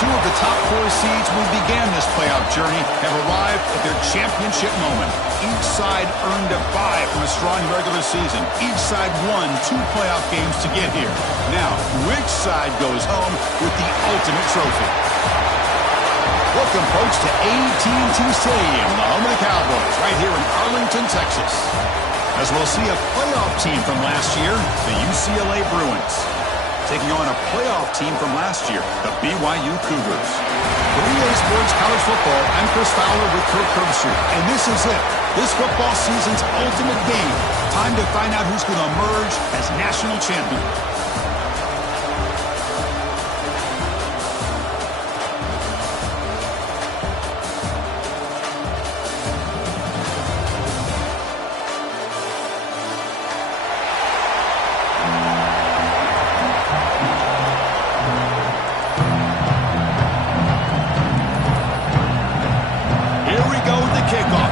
Two of the top 4 seeds who began this playoff journey have arrived at their championship moment. Each side earned a bye from a strong regular season. Each side won 2 playoff games to get here. Now, which side goes home with the ultimate trophy? Welcome, folks, to AT&T Stadium, the home of the Cowboys, right here in Arlington, Texas. As we'll see a playoff team from last year, the UCLA Bruins, taking on a playoff team from last year, the BYU Cougars. For EA Sports College Football, I'm Chris Fowler with Kirk Herbstreit, and this is it. This football season's ultimate game. Time to find out who's going to emerge as national champion.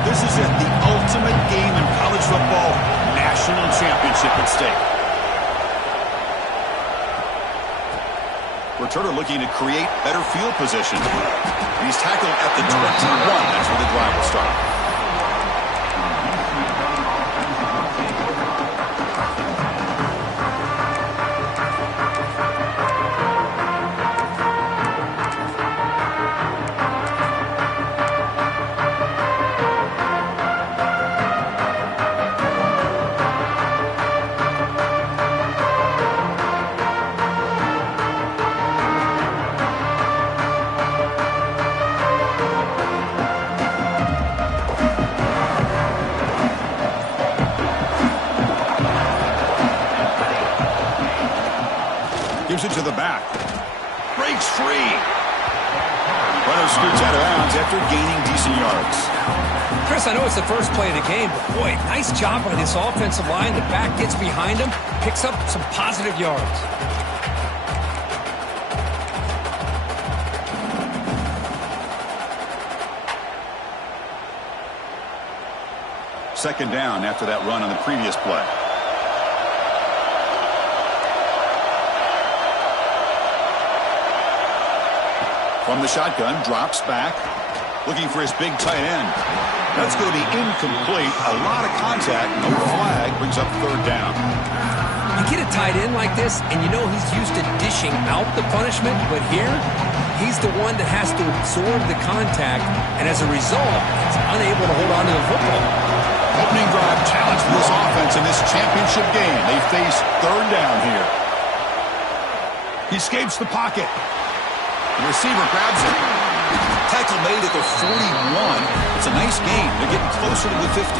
This is it, the ultimate game in college football, national championship at stake. Returner looking to create better field position. He's tackled at the 21. That's where the drive will start. Gives it to the back. Breaks free. Runner scoots out of bounds after gaining decent yards. Chris, I know it's the first play of the game, but boy, nice job by this offensive line. The back gets behind him, picks up some positive yards. Second down after that run on the previous play. From the shotgun, drops back, looking for his big tight end. That's going to be incomplete. A lot of contact, no flag, brings up third down. You get a tight end like this, and you know he's used to dishing out the punishment, but here, he's the one that has to absorb the contact, and as a result, he's unable to hold on to the football. Opening drive challenge for this offense in this championship game. They face third down here. He escapes the pocket. The receiver grabs it. Tackle made at the 41. It's a nice gain. They're getting closer to the 50.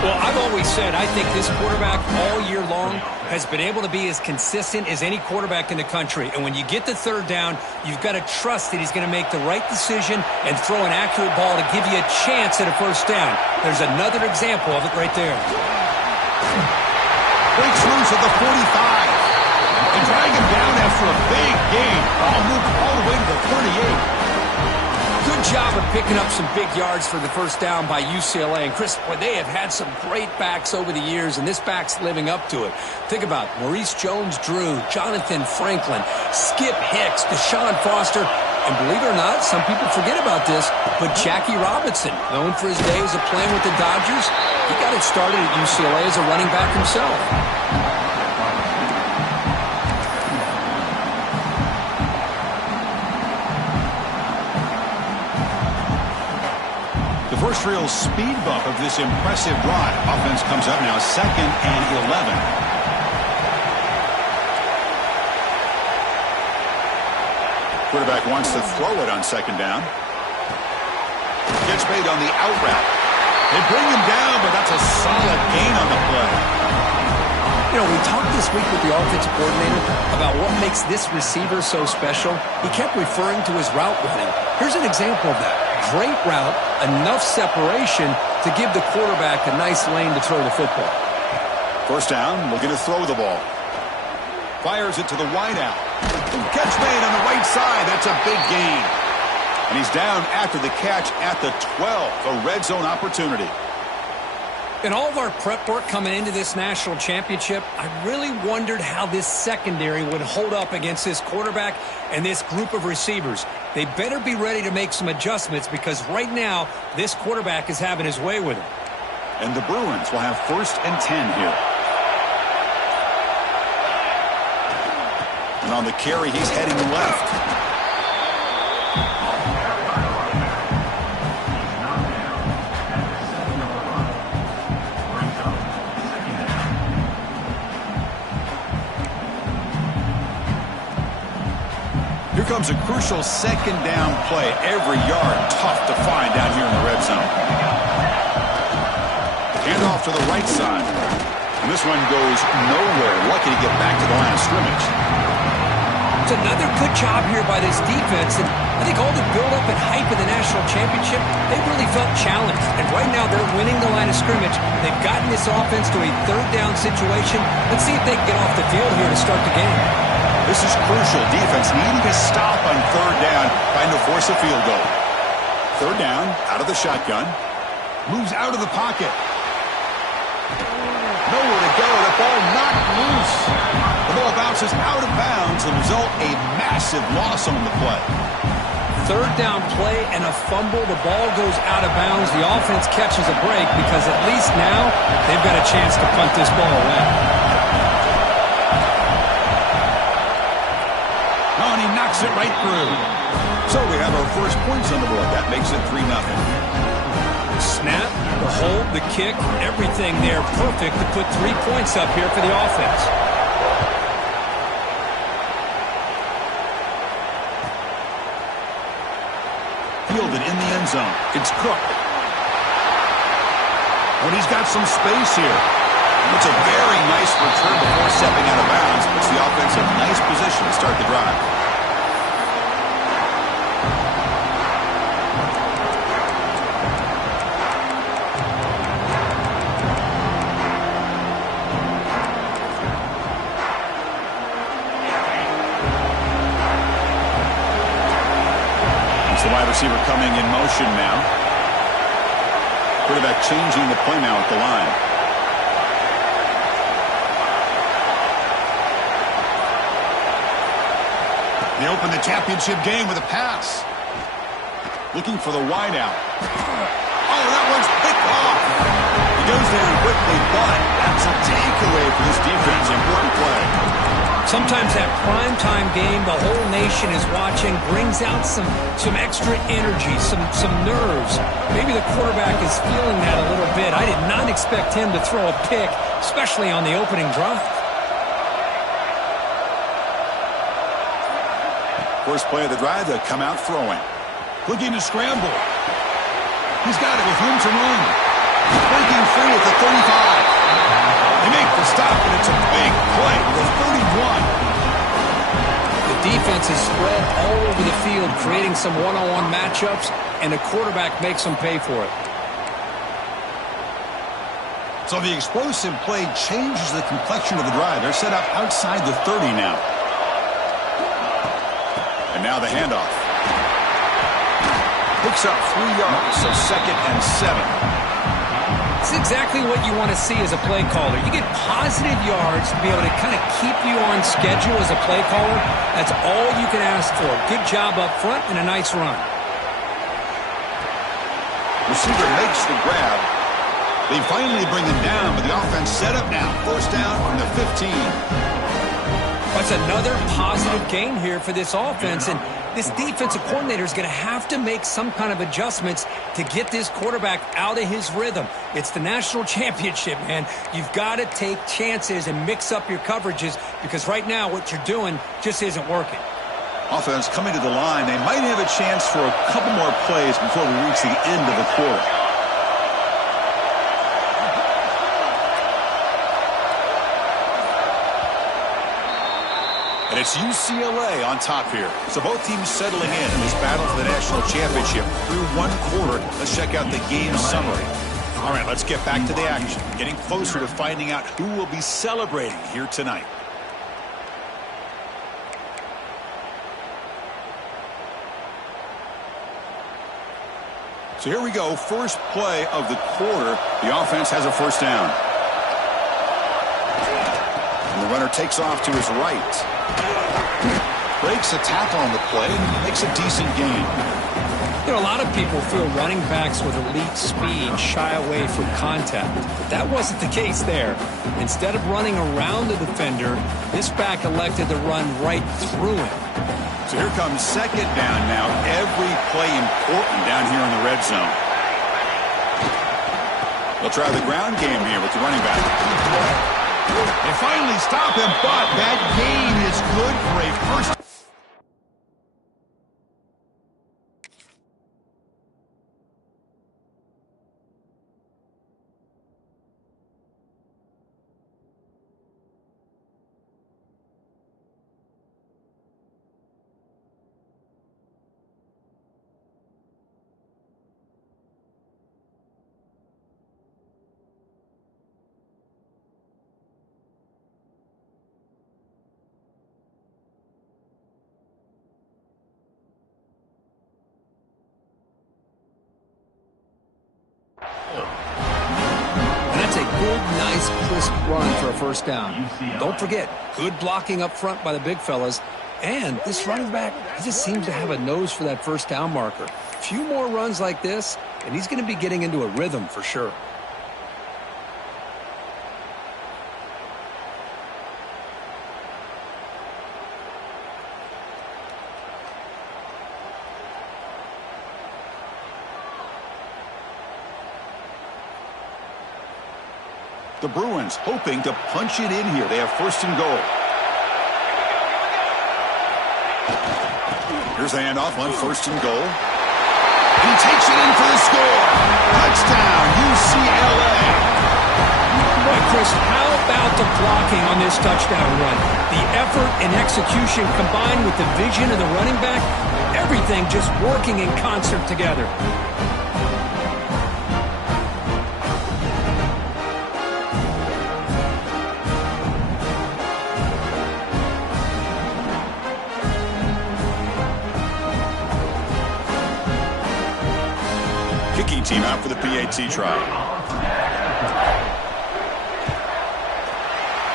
Well, I've always said I think this quarterback all year long has been able to be as consistent as any quarterback in the country. And when you get the third down, you've got to trust that he's going to make the right decision and throw an accurate ball to give you a chance at a first down. There's another example of it right there. Breaks loose at the 45. And drag him down after a big gain. Ball moved all the way to the 38. Good job of picking up some big yards for the first down by UCLA. And Chris, boy, they have had some great backs over the years, and this back's living up to it. Think about Maurice Jones-Drew, Jonathan Franklin, Skip Hicks, Deshaun Foster, and believe it or not, some people forget about this, but Jackie Robinson, known for his days of playing with the Dodgers, he got it started at UCLA as a running back himself. The first real speed bump of this impressive drive. Offense comes up now, 2nd and 11. Quarterback wants to throw it on 2nd down. Gets made on the out route. They bring him down, but that's a solid gain on the play. You know, we talked this week with the offensive coordinator about what makes this receiver so special. He kept referring to his route running. Here's an example of that. Great route, enough separation to give the quarterback a nice lane to throw the football. First down, looking to throw the ball. Fires it to the wideout. Catch made on the right side. That's a big gain. And he's down after the catch at the 12. A red zone opportunity. In all of our prep work coming into this national championship, I really wondered how this secondary would hold up against this quarterback and this group of receivers. They better be ready to make some adjustments because right now, this quarterback is having his way with him. And the Bruins will have 1st and 10 here. And on the carry, he's heading left. Here comes a crucial 2nd down play. Every yard tough to find down here in the red zone. Hand off to the right side. And this one goes nowhere. Lucky to get back to the line of scrimmage. It's another good job here by this defense. And I think all the build-up and hype of the national championship, they really felt challenged. And right now they're winning the line of scrimmage. They've gotten this offense to a 3rd down situation. Let's see if they can get off the field here to start the game. This is crucial. Defense needing to stop on 3rd down, trying to force a field goal. 3rd down, out of the shotgun. Moves out of the pocket. Nowhere to go. The ball knocked loose. The ball bounces out of bounds. The result, a massive loss on the play. 3rd down play and a fumble. The ball goes out of bounds. The offense catches a break because at least now they've got a chance to punt this ball away. And he knocks it right through. So we have our first points on the board. That makes it 3-0. Snap, the hold, the kick, everything there perfect to put 3 points up here for the offense. Fielded in the end zone. It's Cook. When he's got some space here. It's a very nice return before stepping out of bounds. Puts the offense in a nice position to start the drive. The wide receiver coming in motion now. Quarterback changing the play now at the line. They open the championship game with a pass. Looking for the wide out. Oh, that one's picked off. He goes down quickly, but that's a takeaway for this defense. Important play. Sometimes that primetime game, the whole nation is watching, brings out some extra energy, some nerves. Maybe the quarterback is feeling that a little bit. I did not expect him to throw a pick, especially on the opening drive. First play of the drive, they'll come out throwing. Looking to scramble. He's got it with room to run. Breaking free at the 35. They make the stop, and it's a big play to the 31. The defense is spread all over the field, creating some one-on-one matchups, and the quarterback makes them pay for it. So the explosive play changes the complexion of the drive. They're set up outside the 30 now. And now the handoff. Picks up 3 yards, so 2nd and 7. It's exactly what you want to see as a play caller. You get positive yards to be able to kind of keep you on schedule as a play caller. That's all you can ask for. Good job up front and a nice run. Receiver makes the grab. They finally bring him down, but the offense set up now. 1st down from the 15. That's another positive gain here for this offense, and this defensive coordinator is going to have to make some kind of adjustments to get this quarterback out of his rhythm. It's the national championship, man. You've got to take chances and mix up your coverages because right now what you're doing just isn't working. Offense coming to the line. They might have a chance for a couple more plays before we reach the end of the quarter. And it's UCLA on top here. So both teams settling in this battle for the national championship through 1 quarter. Let's check out the game summary. All right, let's get back to the action. Getting closer to finding out who will be celebrating here tonight. So here we go, first play of the quarter. The offense has a first down. And the runner takes off to his right. Breaks a tackle on the play and makes a decent gain. You know, a lot of people feel running backs with elite speed shy away from contact. But that wasn't the case there. Instead of running around the defender, this back elected to run right through him. So here comes second down now. Every play important down here in the red zone. They'll try the ground game here with the running back. They finally stop him, but that gain is good for a first. That's a good, nice, crisp run for a first down. Don't forget, good blocking up front by the big fellas. And this running back, he just seems to have a nose for that first down marker. A few more runs like this, and he's going to be getting into a rhythm for sure. The Bruins hoping to punch it in here. They have first and goal. Here's the handoff on first and goal. He takes it in for the score. Touchdown, UCLA. Boy, Chris, how about the blocking on this touchdown run? The effort and execution combined with the vision of the running back, everything just working in concert together. Kicking team out for the PAT try.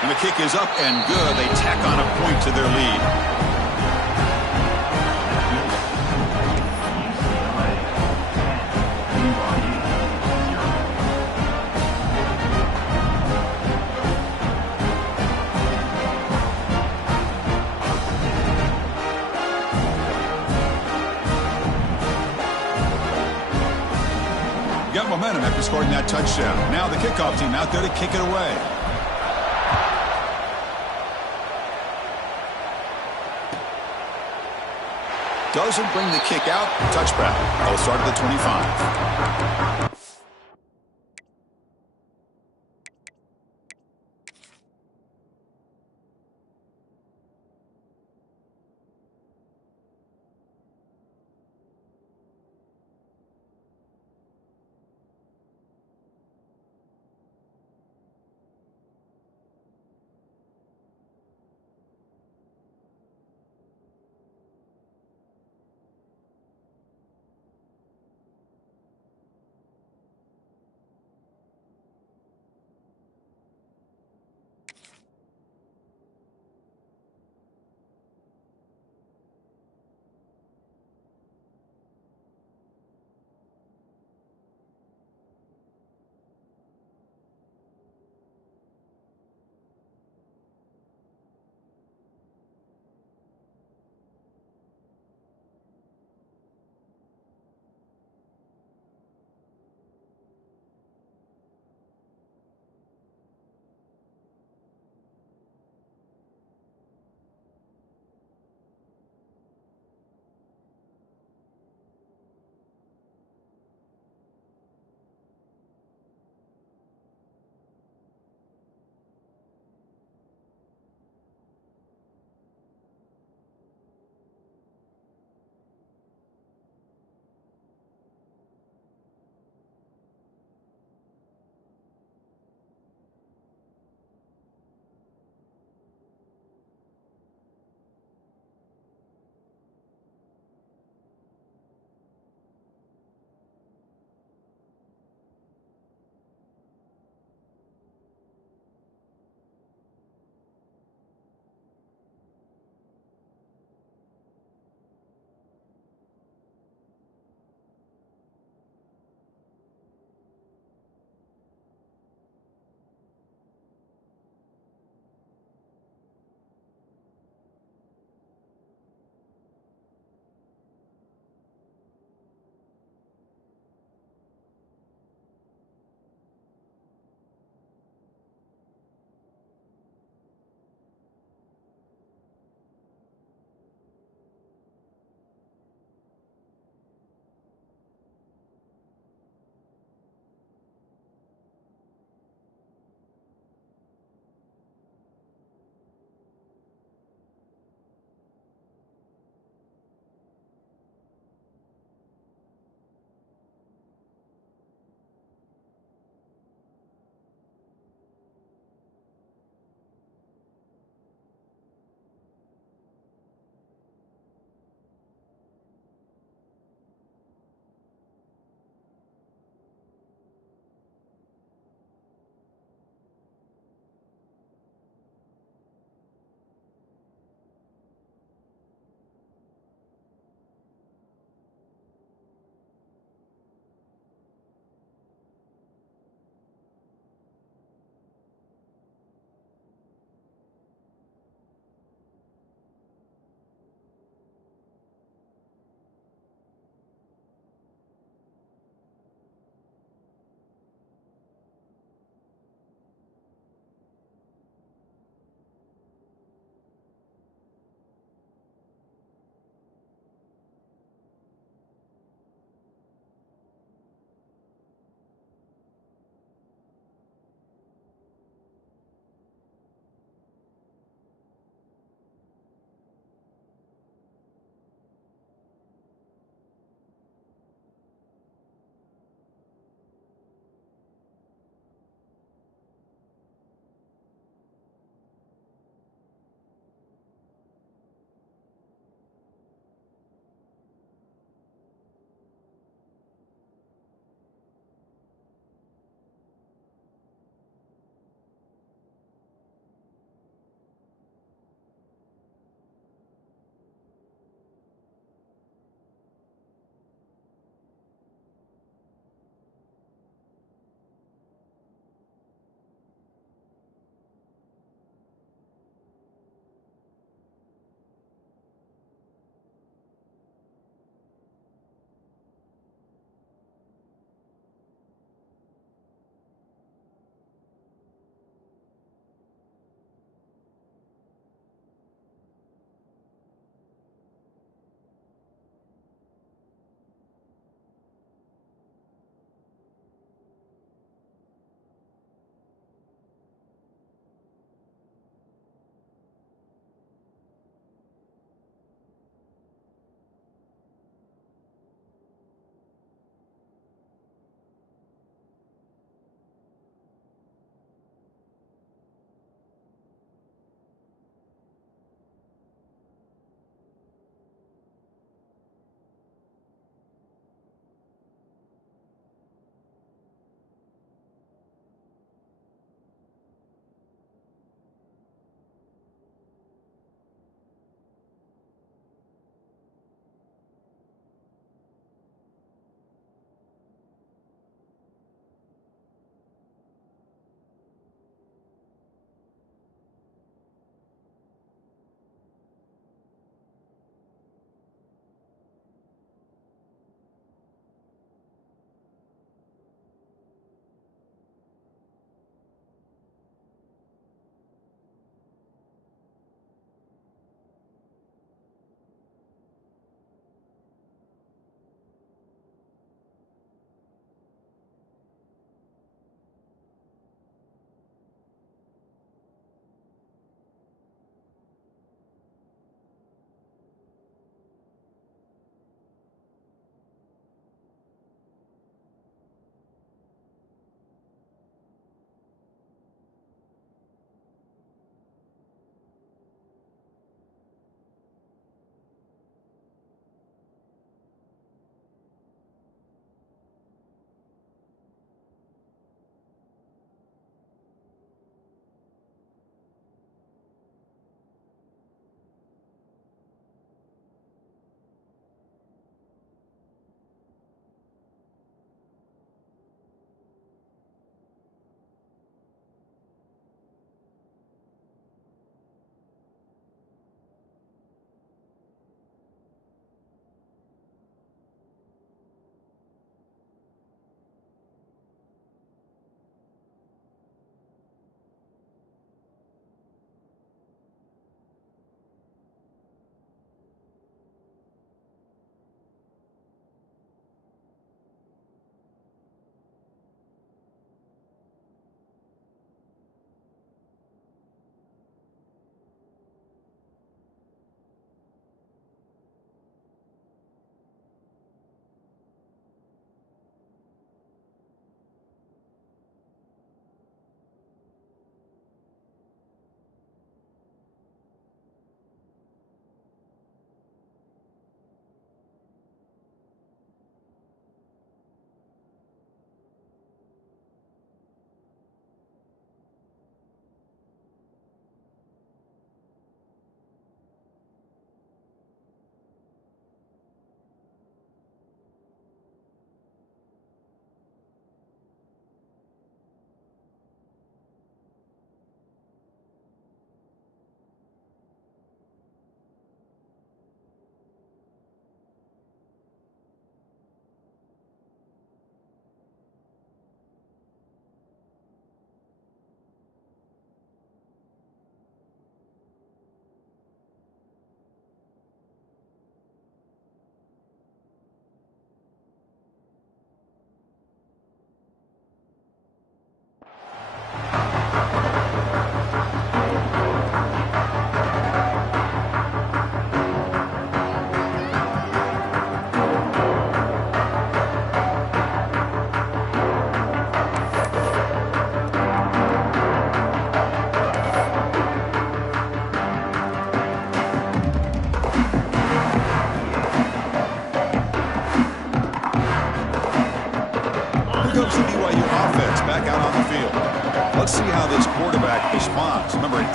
And the kick is up and good. They tack on a point to their lead. Got momentum after scoring that touchdown. Now the kickoff team out there to kick it away. Doesn't bring the kick out. Touchback. They'll start at the 25.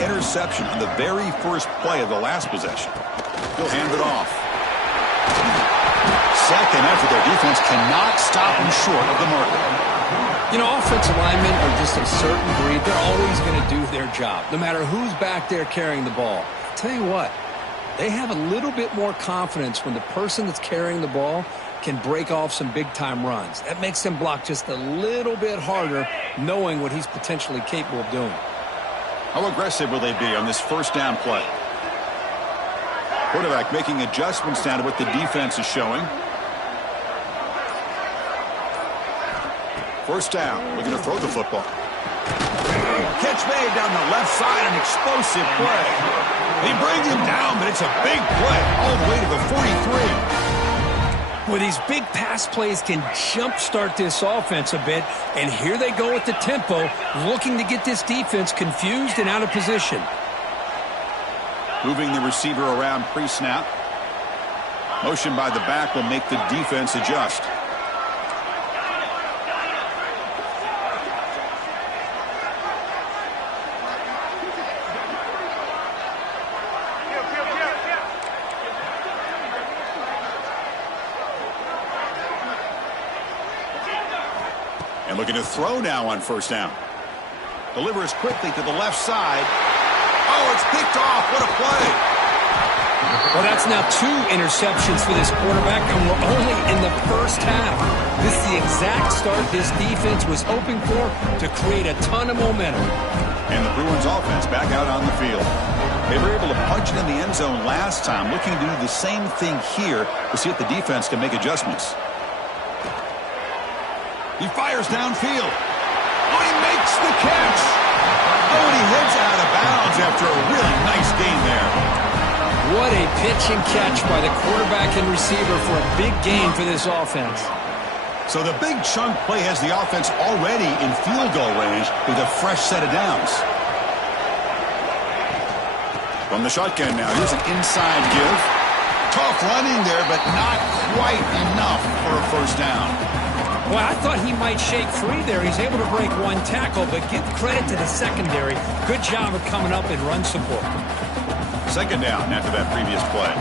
interception on the very first play of the last possession. He'll hand it off. Second effort, their defense cannot stop him short of the marker. You know, offensive linemen are just a certain breed. They're always going to do their job, no matter who's back there carrying the ball. I'll tell you what, they have a little bit more confidence when the person that's carrying the ball can break off some big-time runs. That makes them block just a little bit harder, knowing what he's potentially capable of doing. How aggressive will they be on this first down play? Quarterback making adjustments down to what the defense is showing. First down, looking to throw the football. Catch made down the left side, an explosive play. They bring him down, but it's a big play all the way to the 43. Well, these big pass plays can jumpstart this offense a bit, and here they go with the tempo, looking to get this defense confused and out of position. Moving the receiver around pre-snap. Motion by the back will make the defense adjust. And looking to throw now on first down. Delivers quickly to the left side. Oh, it's picked off. What a play. Well, that's now 2 interceptions for this quarterback, and we're only in the first half. This is the exact start this defense was hoping for to create a ton of momentum. And the Bruins offense back out on the field. They were able to punch it in the end zone last time, looking to do the same thing here to see if the defense can make adjustments. He fires downfield. Oh, he makes the catch. Oh, and he heads out of bounds after a really nice gain there. What a pitch and catch by the quarterback and receiver for a big gain for this offense. So the big chunk play has the offense already in field goal range with a fresh set of downs. From the shotgun now, here's an inside give. Tough running there, but not quite enough for a first down. Well, I thought he might shake free there. He's able to break 1 tackle, but give credit to the secondary. Good job of coming up in run support. Second down after that previous play.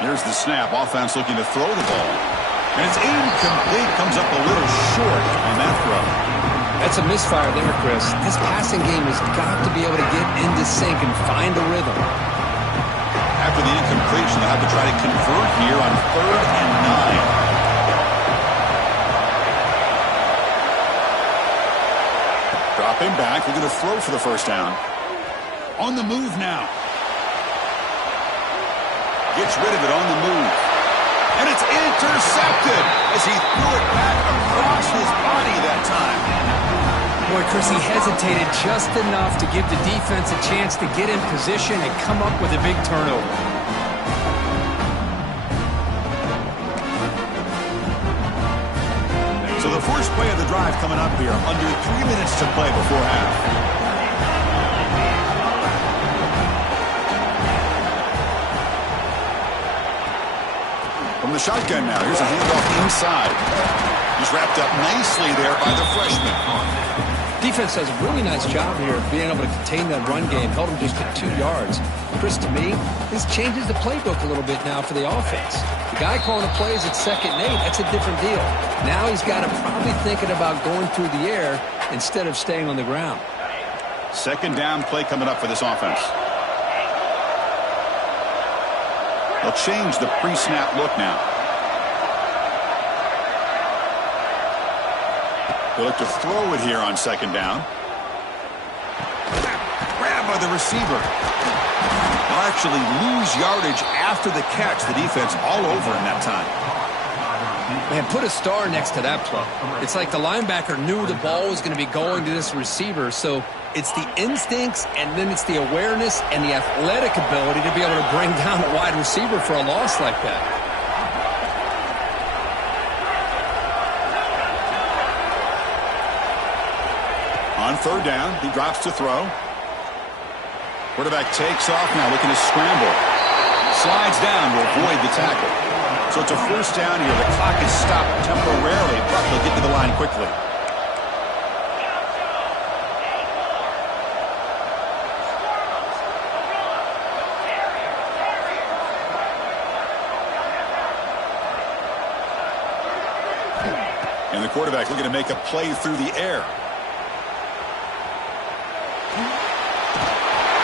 Here's the snap. Offense looking to throw the ball. And it's incomplete. Comes up a little short on that throw. That's a misfire there, Chris. This passing game has got to be able to get into sync and find a rhythm. After the incompletion, they'll have to try to convert here on 3rd and 9. Dropping back, looking to throw for the first down. On the move now. Gets rid of it on the move. And it's intercepted as he threw it back across his body that time. Boy, Chris, he hesitated just enough to give the defense a chance to get in position and come up with a big turnover. So the first play of the drive coming up here, under 3 minutes to play before half. From the shotgun now, here's a handoff inside. He's wrapped up nicely there by the freshman. Defense does a really nice job here of being able to contain that run game, held him just to 2 yards. Chris, to me, this changes the playbook a little bit now for the offense. The guy calling the plays at 2nd and 8, that's a different deal. Now he's got him probably thinking about going through the air instead of staying on the ground. Second down play coming up for this offense. They'll change the pre-snap look now. They'll look to throw it here on 2nd down. Grab by the receiver. They'll actually lose yardage after the catch. The defense all over him that time. Man, put a star next to that play. It's like the linebacker knew the ball was going to be going to this receiver, so it's the instincts and then it's the awareness and the athletic ability to be able to bring down a wide receiver for a loss like that. On 3rd down, he drops to throw. Quarterback takes off now, looking to scramble. Slides down to avoid the tackle. So it's a first down here. The clock is stopped temporarily, but they'll get to the line quickly. And the quarterback looking to make a play through the air.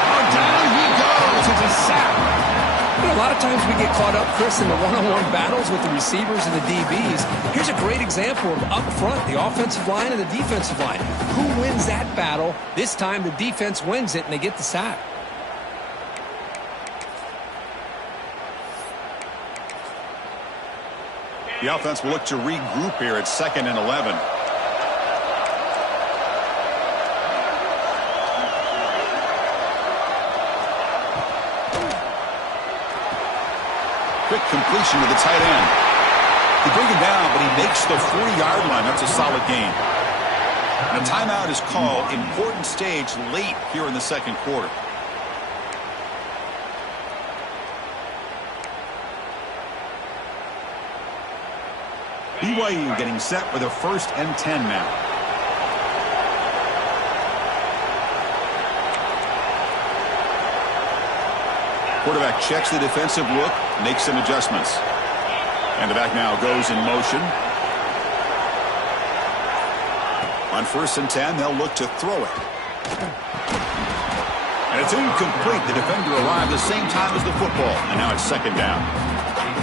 Oh, down he goes. It's a sack. You know, a lot of times we get caught up, Chris, in the one-on-one battles with the receivers and the DBs. Here's a great example of up front, the offensive line and the defensive line. Who wins that battle? This time the defense wins it, and they get the sack. The offense will look to regroup here at 2nd and 11. Quick completion to the tight end. They bring him down, but he makes the 40-yard line. That's a solid gain. And a timeout is called. Important stage late here in the second quarter. BYU getting set with a 1st and 10 now. Quarterback checks the defensive look, makes some adjustments. And the back now goes in motion. On 1st and 10, they'll look to throw it. And it's incomplete. The defender arrived the same time as the football, and now it's 2nd down.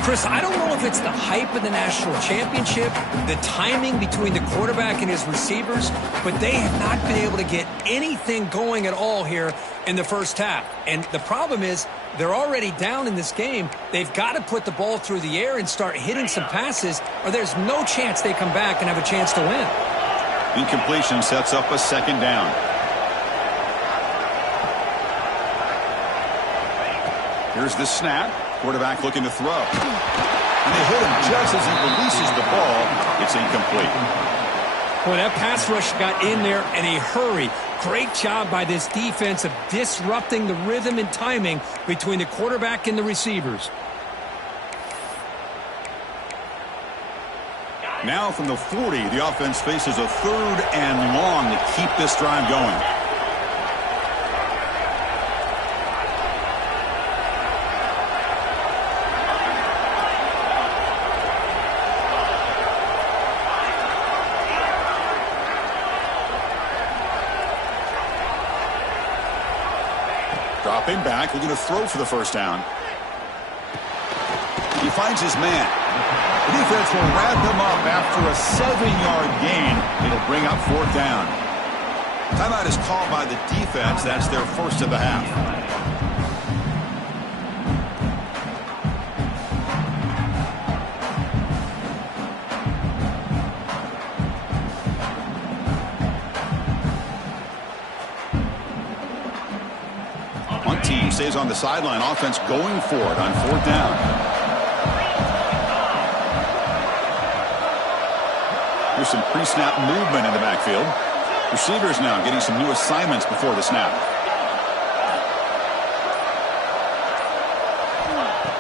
Chris, I don't know if it's the hype of the national championship, the timing between the quarterback and his receivers, but they have not been able to get anything going at all here in the first half. And the problem is they're already down in this game. They've got to put the ball through the air and start hitting some passes, or there's no chance they come back and have a chance to win. Incompletion sets up a 2nd down. Here's the snap. Quarterback looking to throw. And they hit him just as he releases the ball. It's incomplete. Well, that pass rush got in there in a hurry. Great job by this defense of disrupting the rhythm and timing between the quarterback and the receivers. Now from the 40, the offense faces a 3rd and long to keep this drive going. Dropping back, looking to throw for the 1st down. He finds his man. The defense will wrap him up after a 7-yard gain. It'll bring up 4th down. Timeout is called by the defense. That's their 1st of the half. Team stays on the sideline. Offense going for it on 4th down. Here's some pre-snap movement in the backfield. Receivers now getting some new assignments before the snap.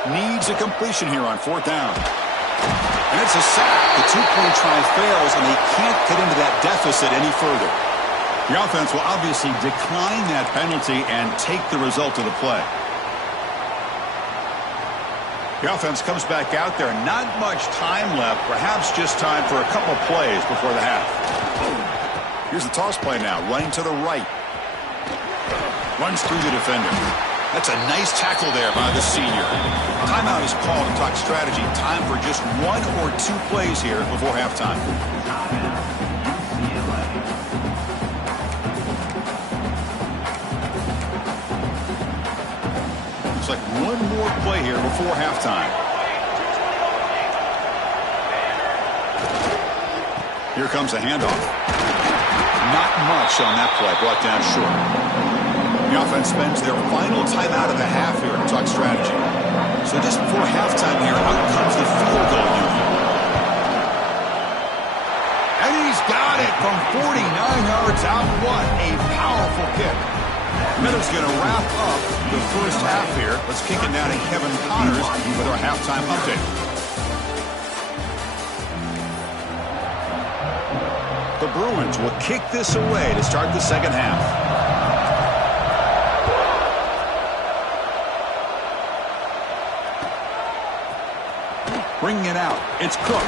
Needs a completion here on 4th down. And it's a sack. The 2-point try fails, and they can't get into that deficit any further. The offense will obviously decline that penalty and take the result of the play. The offense comes back out there. Not much time left. Perhaps just time for a couple plays before the half. Here's the toss play now. Running to the right. Runs through the defender. That's a nice tackle there by the senior. Timeout is called to talk strategy. Time for just 1 or 2 plays here before halftime. Looks like 1 more play here before halftime. Here comes a handoff. Not much on that play, brought down short. The offense spends their final timeout of the half here to talk strategy. So just before halftime here, out comes the field goal unit. And he's got it from 49 yards out. What a powerful kick. Miller's going to wrap up the first half here. Let's kick it now to Kevin Connors with our halftime update. The Bruins will kick this away to start the second half. Bringing it out. It's Cook.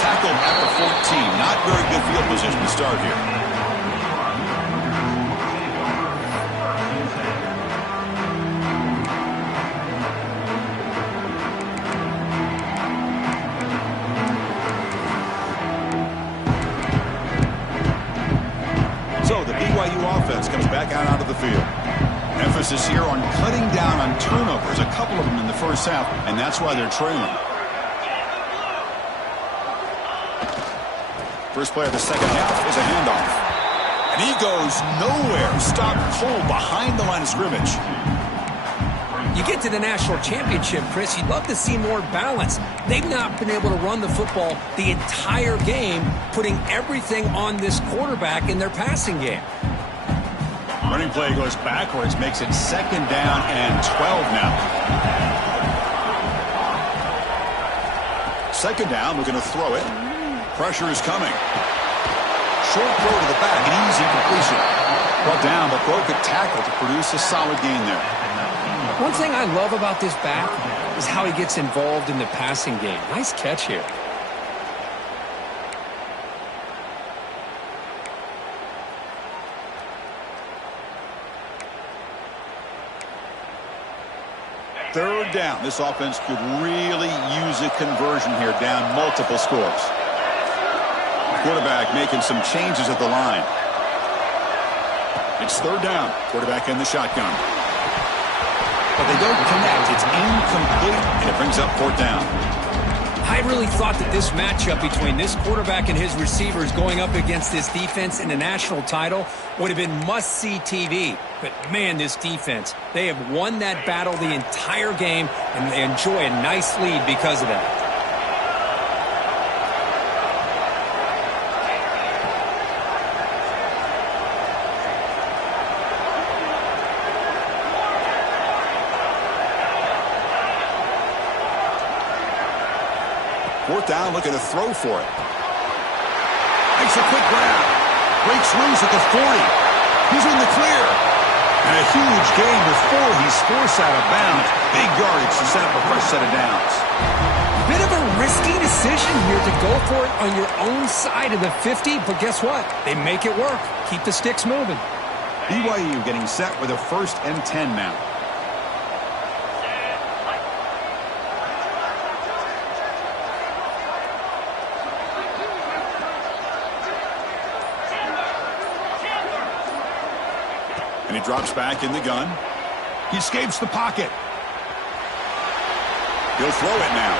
Tackled at the 14. Not very good field position to start here. So the BYU offense comes back out onto the field. Emphasis here on cutting down on turnovers, a couple of them in the first half, and that's why they're trailing. First play of the second half is a handoff. And he goes nowhere. Stop cold behind the line of scrimmage. You get to the national championship, Chris, you'd love to see more balance. They've not been able to run the football the entire game, putting everything on this quarterback in their passing game. Running play goes backwards, makes it second down and 12 now. Second down, we're going to throw it. Pressure is coming. Short throw to the back, an easy completion. Brought down, but broke a tackle to produce a solid gain there. One thing I love about this back is how he gets involved in the passing game. Nice catch here. Third down. This offense could really use a conversion here, down multiple scores. Quarterback making some changes at the line. It's third down. Quarterback in the shotgun. But they don't connect. It's incomplete, and it brings up fourth down. I really thought that this matchup between this quarterback and his receivers going up against this defense in the national title would have been must-see TV. But, man, this defense, they have won that battle the entire game, and they enjoy a nice lead because of that. Fourth down, looking to throw for it. Makes a quick grab. Breaks loose at the 40. He's in the clear. And a huge gain before he's forced out of bounds. Big yardage to set up a fresh set of downs. Bit of a risky decision here to go for it on your own side of the 50, but guess what? They make it work. Keep the sticks moving. BYU getting set with a 1st and 10 now. And he drops back in the gun. He escapes the pocket. He'll throw it now.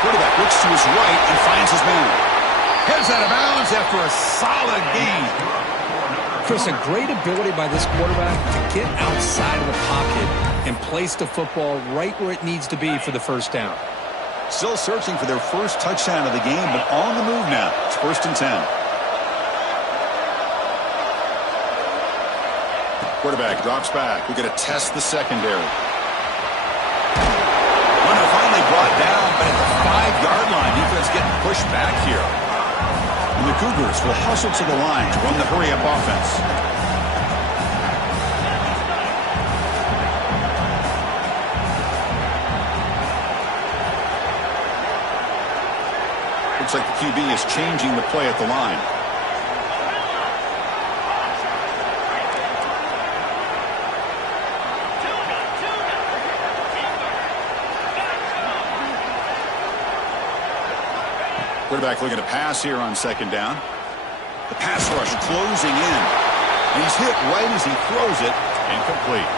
Quarterback looks to his right and finds his man. Heads out of bounds after a solid gain. Chris, a great ability by this quarterback to get outside of the pocket and place the football right where it needs to be for the first down. Still searching for their first touchdown of the game, but on the move now. It's 1st and 10. Quarterback drops back. We're going to test the secondary. Runner finally brought down, but at the 5-yard line, defense getting pushed back here. And the Cougars will hustle to the line to run the hurry-up offense. Looks like the QB is changing the play at the line. Quarterback looking to pass here on second down. The pass rush closing in. And he's hit right as he throws it. Incomplete.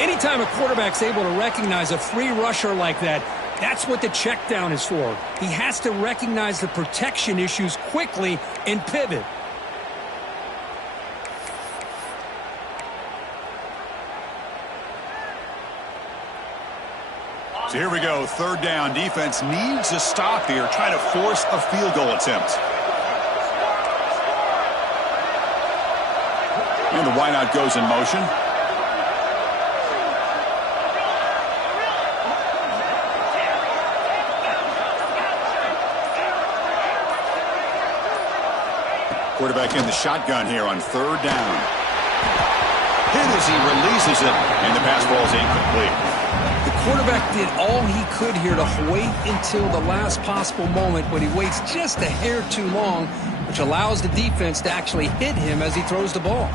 Anytime a quarterback's able to recognize a free rusher like that, that's what the check down is for. He has to recognize the protection issues quickly and pivot. So here we go, third down. Defense needs a stop here, trying to force a field goal attempt. And the wideout goes in motion. Quarterback in the shotgun here on third down. Hit as he releases it, and the pass ball is incomplete. The quarterback did all he could here to wait until the last possible moment, but he waits just a hair too long, which allows the defense to actually hit him as he throws the ball.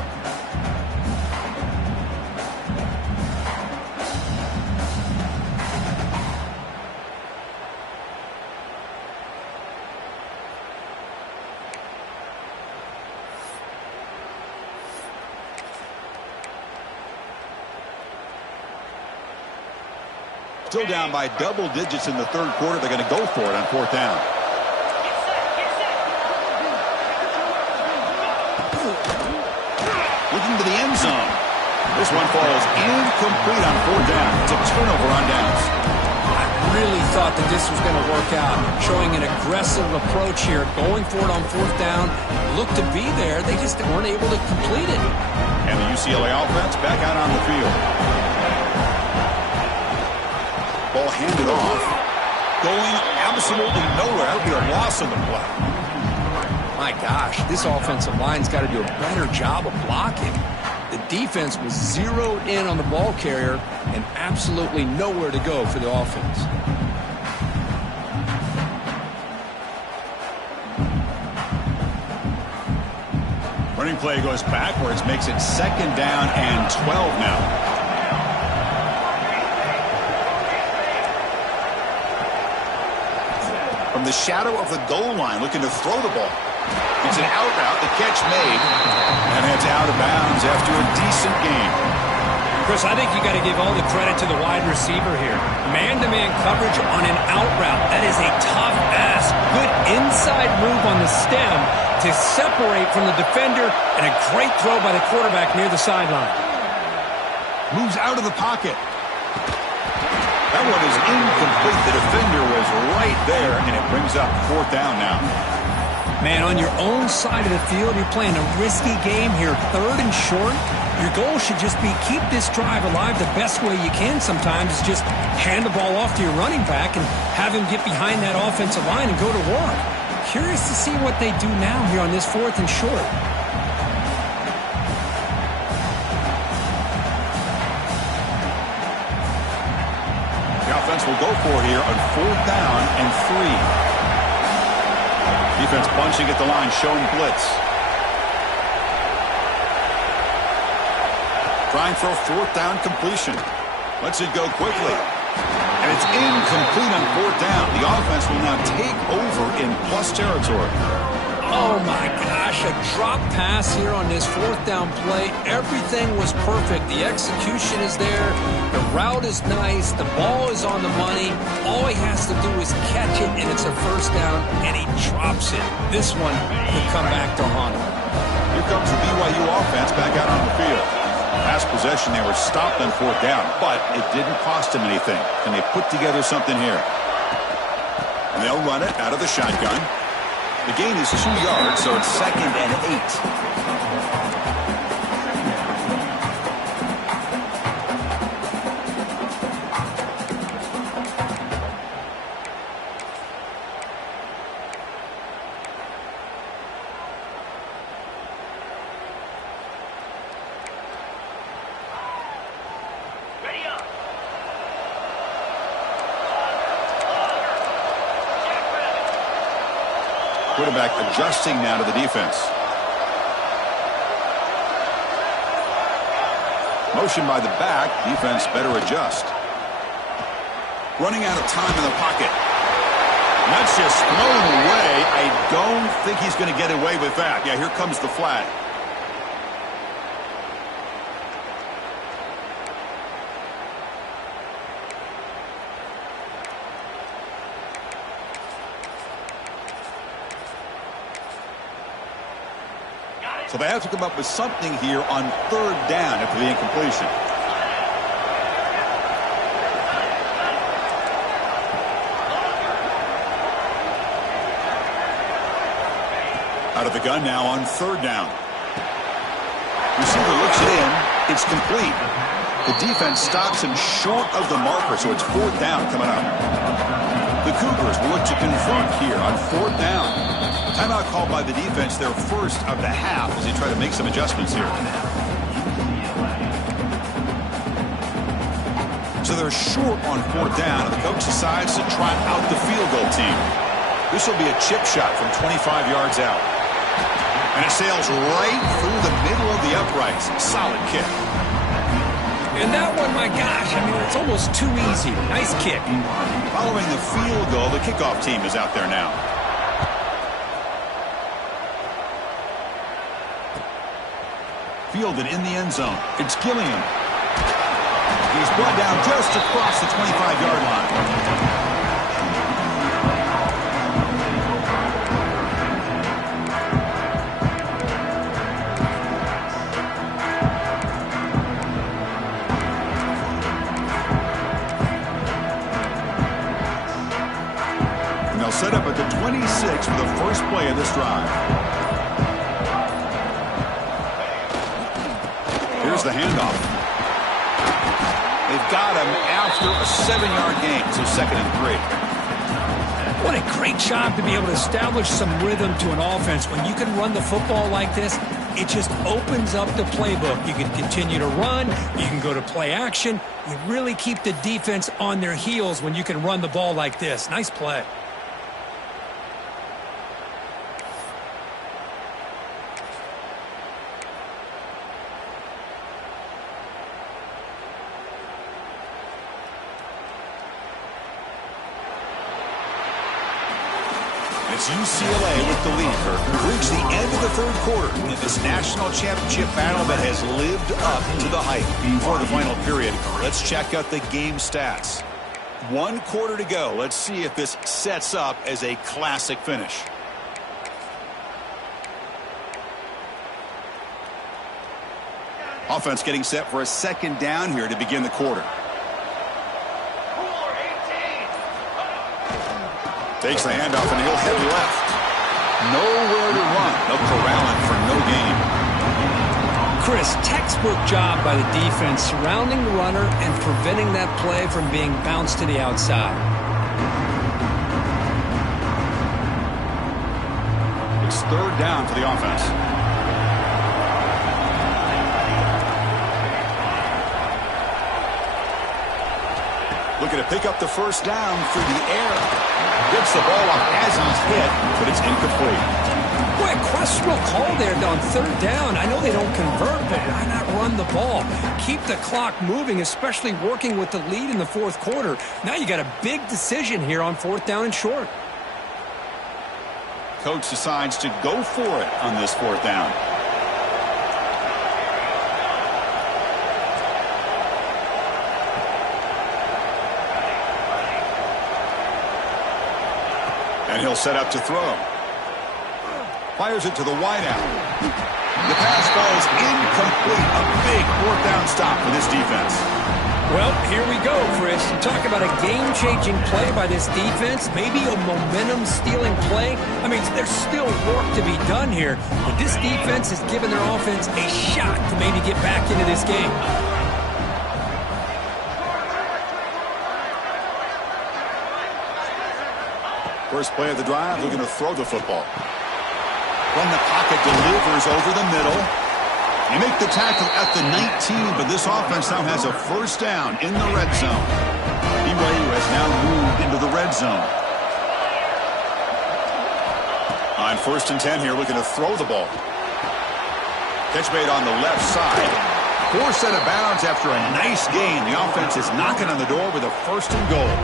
Still down by double digits in the third quarter. They're going to go for it on fourth down. Looking to the end zone. This one falls incomplete on fourth down. It's a turnover on downs. I really thought that this was going to work out, showing an aggressive approach here, going for it on fourth down. Looked to be there. They just weren't able to complete it. And the UCLA offense back out on the field. Ball handed off. Going absolutely nowhere. That'll be a loss on the play. My gosh, this offensive line's got to do a better job of blocking. The defense was zeroed in on the ball carrier and absolutely nowhere to go for the offense. Running play goes backwards, makes it second down and 12 now. From the shadow of the goal line, looking to throw the ball. It's an out route, the catch made, and it's out of bounds after a decent game. Chris, I think you got to give all the credit to the wide receiver here. Man-to-man coverage on an out route. That is a tough-ass, good inside move on the stem to separate from the defender, and a great throw by the quarterback near the sideline. Moves out of the pocket. That one is incomplete. The defender was right there, and it brings up fourth down now. Man, on your own side of the field, you're playing a risky game here. Third and short. Your goal should just be keep this drive alive the best way you can sometimes is just hand the ball off to your running back and have him get behind that offensive line and go to work. Curious to see what they do now here on this fourth and short. Will go for here on fourth down and 3. Defense bunching at the line, showing blitz. Trying for a fourth down completion. Lets it go quickly. And it's incomplete on fourth down. The offense will now take over in plus territory. Oh my gosh, a drop pass here on this fourth down play. Everything was perfect. The execution is there. The route is nice. The ball is on the money. All he has to do is catch it, and it's a first down, and he drops it. This one could come back to haunt him. Here comes the BYU offense back out on the field. Last possession, they were stopped on fourth down, but it didn't cost them anything. And they put together something here. And they'll run it out of the shotgun. The gain is 2 yards, so it's second and 8. Quarterback adjusting now to the defense. Motion by the back. Defense better adjust. Running out of time in the pocket. And that's just thrown away. I don't think he's going to get away with that. Yeah, here comes the flag. So they have to come up with something here on third down after the incompletion. Out of the gun now on third down. Receiver looks it in. It's complete. The defense stops him short of the marker, so it's fourth down coming up. The Cougars will look to convert here on fourth down. Timeout called by the defense, their first of the half, as they try to make some adjustments here. So they're short on fourth down, and the coach decides to trot out the field goal team. This will be a chip shot from 25 yards out. And it sails right through the middle of the uprights. Solid kick. And that one, my gosh, I mean, it's almost too easy. Nice kick. Following the field goal, the kickoff team is out there now. Fielded in the end zone. It's Gilliam. He's brought down just across the 25-yard line. And they'll set up at the 26 for the first play of this drive. Here's the handoff. They've got him after a 7-yard gain, so 2nd and 3. What a great job to be able to establish some rhythm to an offense. When you can run the football like this, it just opens up the playbook. You can continue to run. You can go to play action. You really keep the defense on their heels when you can run the ball like this. Nice play. It's UCLA with the lead. We've reached the end of the third quarter in this national championship battle that has lived up to the hype. Before the final period, let's check out the game stats. 1 quarter to go. Let's see if this sets up as a classic finish. Offense getting set for a 2nd down here to begin the quarter. Takes the handoff, and he'll head left. Nowhere to run. They'll corral him for no gain. Chris, textbook job by the defense surrounding the runner and preventing that play from being bounced to the outside. It's 3rd down for the offense. Looking to pick up the first down through the air. Gets the ball off as he's hit, but it's incomplete. Boy, a questionable call there on 3rd down. I know they don't convert, but why not run the ball? Keep the clock moving, especially working with the lead in the 4th quarter. Now you got a big decision here on 4th down and short. Coach decides to go for it on this 4th down. And he'll set up to throw. Fires it to the wideout. The pass falls incomplete. A big 4th down stop for this defense. Well, here we go, Chris. You talk about a game-changing play by this defense, maybe a momentum-stealing play. I mean, there's still work to be done here, but this defense has given their offense a shot to maybe get back into this game. First play of the drive, looking to throw the football. From the pocket, delivers over the middle. You make the tackle at the 19, but this offense now has a first down in the red zone. BYU has now moved into the red zone. On 1st and 10 here, looking to throw the ball. Catch made on the left side. Forced out of bounds after a nice gain. The offense is knocking on the door with a 1st and goal.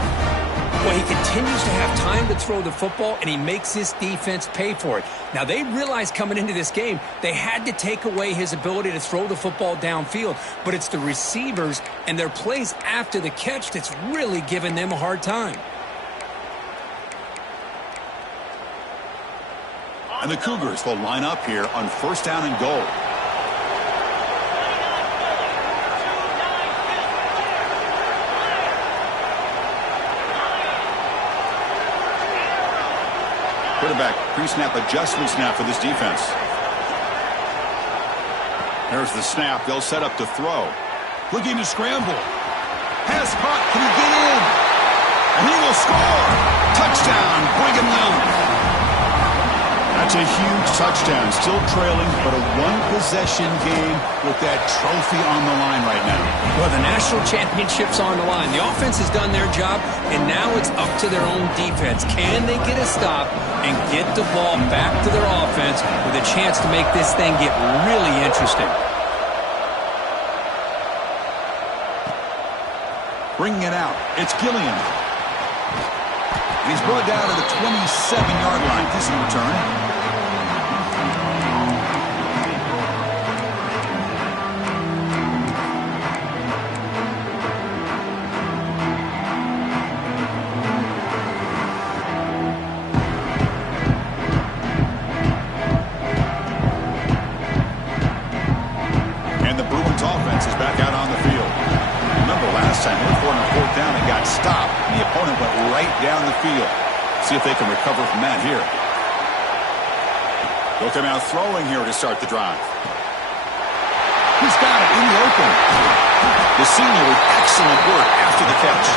Well, he continues to have time to throw the football, and he makes his defense pay for it. Now, they realized coming into this game, they had to take away his ability to throw the football downfield. But it's the receivers and their plays after the catch that's really giving them a hard time. And the Cougars will line up here on 1st down and goal. Quarterback pre-snap adjustment snap for this defense. There's the snap. They'll set up to throw. Looking to scramble. Pass caught. Can he get in? And he will score. Touchdown, Brigham Young. That's a huge touchdown. Still trailing, but a one-possession game with that trophy on the line right now. Well, the national championship's on the line. The offense has done their job, and now it's up to their own defense. Can they get a stop and get the ball back to their offense with a chance to make this thing get really interesting? Bringing it out. It's Gilliam. He's brought down to the 27-yard line. This is a return. And the Bruins offense is back out on the field. Remember last time, they were on fourth down and got stopped. The opponent went right down the field. See if they can recover from that here. They'll come out throwing here to start the drive. He's got it in the open. The senior with excellent work after the catch.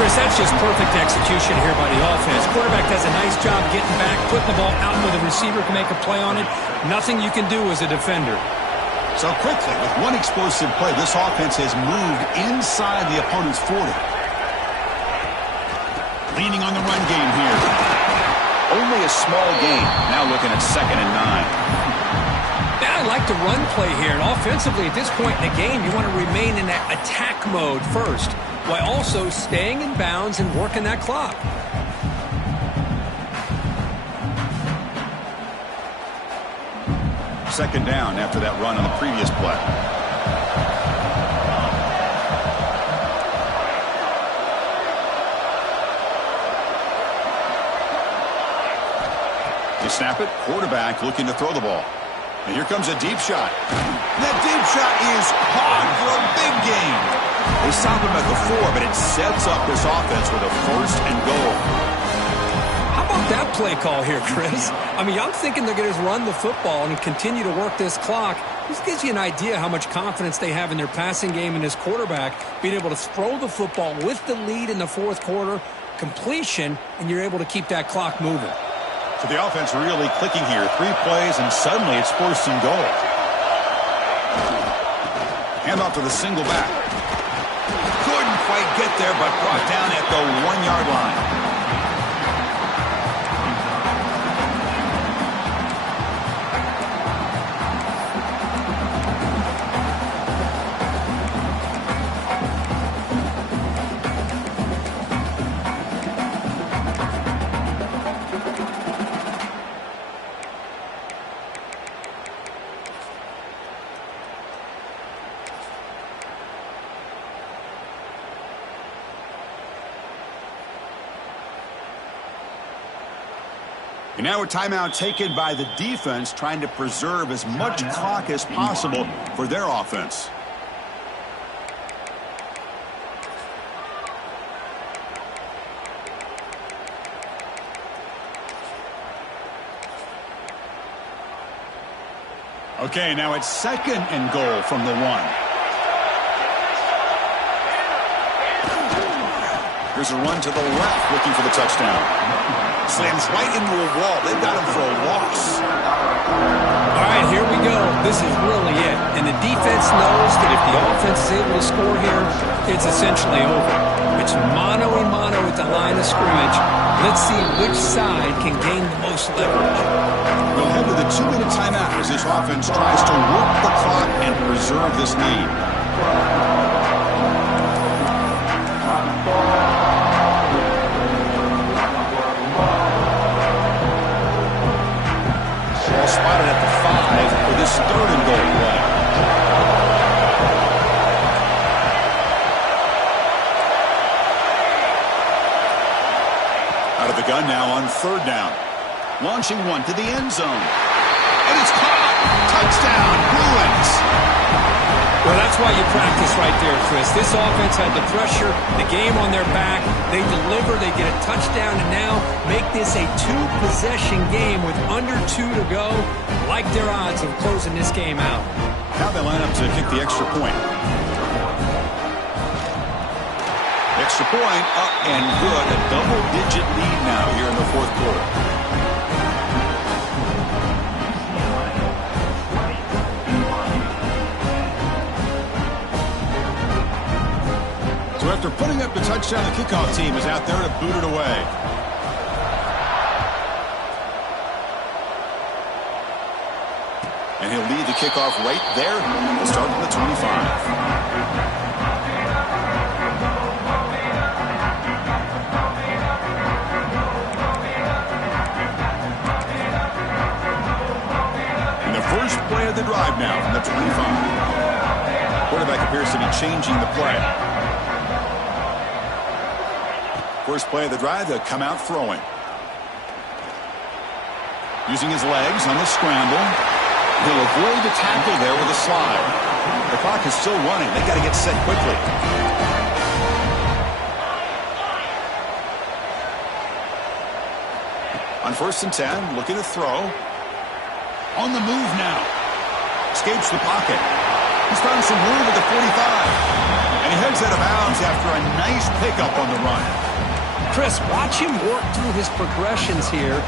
Chris, that's just perfect execution here by the offense. Quarterback does a nice job getting back, putting the ball out where the receiver can make a play on it. Nothing you can do as a defender. So quickly, with one explosive play, this offense has moved inside the opponent's 40. Leaning on the run game here. Only a small gain. Now looking at 2nd and 9. Yeah, I like the run play here. And offensively, at this point in the game, you want to remain in that attack mode first, while also staying in bounds and working that clock. Second down after that run on the previous play. You snap it, quarterback looking to throw the ball. And here comes a deep shot. That deep shot is caught for a big gain. They stop him at the 4, but it sets up this offense with a 1st and goal. How about that play call here, Chris? I mean, I'm thinking they're going to run the football and continue to work this clock. This gives you an idea how much confidence they have in their passing game and this quarterback being able to throw the football with the lead in the 4th quarter, completion, and you're able to keep that clock moving. So the offense really clicking here. 3 plays, and suddenly it's 1st and goal. Handoff to the single back. Couldn't quite get there, but brought down at the 1-yard line. And now a timeout taken by the defense, trying to preserve as much clock as possible for their offense. Okay, now it's 2nd and goal from the 1. Here's a run to the left, looking for the touchdown. Slams right into a wall. They've got him for a loss. All right, here we go. This is really it. And the defense knows that if the offense is able to score here, it's essentially over. It's mano-a-mano at the line of scrimmage. Let's see which side can gain the most leverage. We'll head to the 2-minute timeout as this offense tries to work the clock and preserve this lead. Ball spotted at the 5 for this 3rd and goal play. Out of the gun now on 3rd down. Launching one to the end zone. And it's caught. Touchdown, Bruins. Well, that's why you practice right there, Chris. This offense had the pressure, the game on their back. They deliver, they get a touchdown, and now make this a 2-possession game with under 2 to go. Like their odds of closing this game out. Now they line up to kick the extra point. Extra point up and good. A double-digit lead now here in the 4th quarter. Loading up the touchdown, the kickoff team is out there to boot it away. And he'll lead the kickoff right there. We'll start from the 25. First play of the drive now from the 25. Quarterback appears to be changing the play. First play of the drive, they'll come out throwing. Using his legs on the scramble. He'll avoid the tackle there with a slide. The clock is still running. They've got to get set quickly. On 1st and 10, looking to throw. On the move now. Escapes the pocket. He's found some room at the 45. And he heads out of bounds after a nice pickup on the run. Chris, watch him work through his progressions here.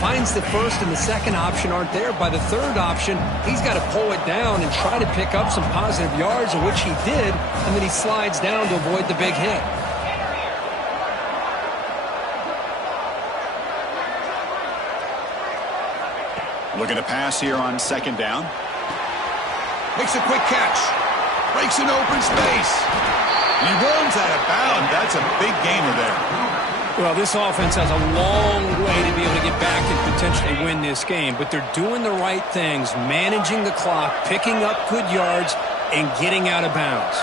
Finds the first and the second option aren't there. By the third option, he's got to pull it down and try to pick up some positive yards, of which he did, and then he slides down to avoid the big hit. Looking to pass here on 2nd down. Makes a quick catch. Breaks an open space. He runs out of bounds. That's a big gainer there. Well, this offense has a long way to be able to get back and potentially win this game. But they're doing the right things, managing the clock, picking up good yards, and getting out of bounds.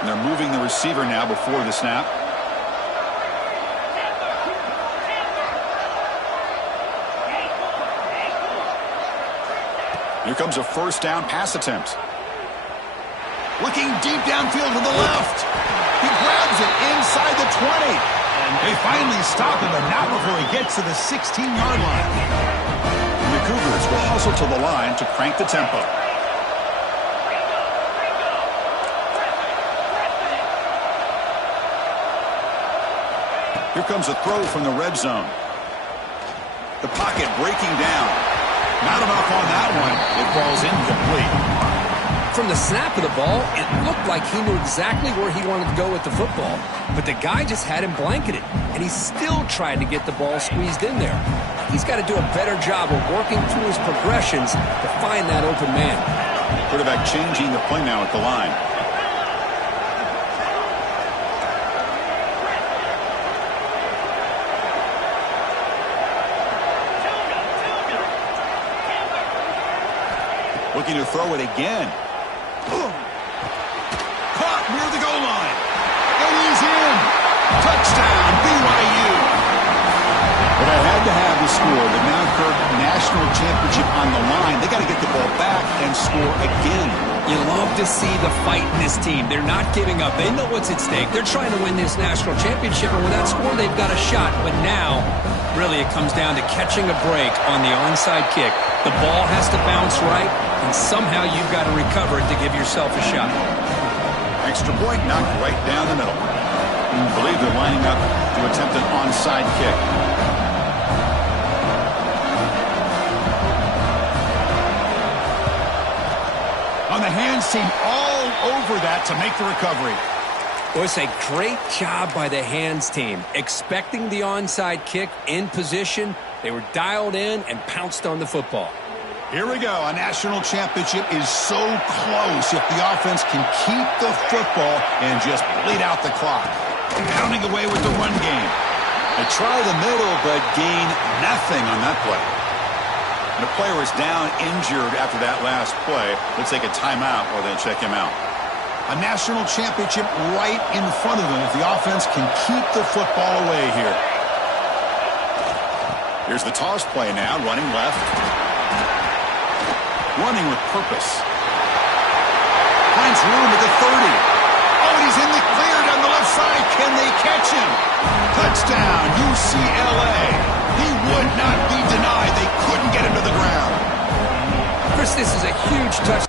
And they're moving the receiver now before the snap. Here comes a 1st down pass attempt. Looking deep downfield to the left. He grabs it inside the 20. And they finally stop him, but not before he gets to the 16-yard line. And the Cougars will hustle to the line to crank the tempo. Here comes a throw from the red zone. The pocket breaking down. Not enough on that one. It falls incomplete. From the snap of the ball, it looked like he knew exactly where he wanted to go with the football. But the guy just had him blanketed, and he's still trying to get the ball squeezed in there. He's got to do a better job of working through his progressions to find that open man. Quarterback changing the play now at the line. Looking to throw it again. Caught near the goal line. And he's in. Touchdown, BYU. But I had to have the score. The Mountain National Championship on the line. They got to get the ball back and score again. You love to see the fight in this team. They're not giving up. They know what's at stake. They're trying to win this national championship, and with that score, they've got a shot. But now, really, it comes down to catching a break on the onside kick. The ball has to bounce right, and somehow you've got to recover it to give yourself a shot. Extra point knocked right down the middle. I believe they're lining up to attempt an onside kick. On the hands team, all over that to make the recovery. Well, it's a great job by the hands team. Expecting the onside kick in position, they were dialed in and pounced on the football. Here we go. A national championship is so close if the offense can keep the football and just bleed out the clock. Pounding away with the run game. They try the middle, but gain nothing on that play. And the player is down injured after that last play. Let's take a timeout while they check him out. A national championship right in front of them if the offense can keep the football away here. Here's the toss play now, running left. Running with purpose. Finds room at the 30. Oh, and he's in the clear down the left side. Can they catch him? Touchdown, UCLA. He would not be denied. They couldn't get him to the ground. Chris, this is a huge touchdown.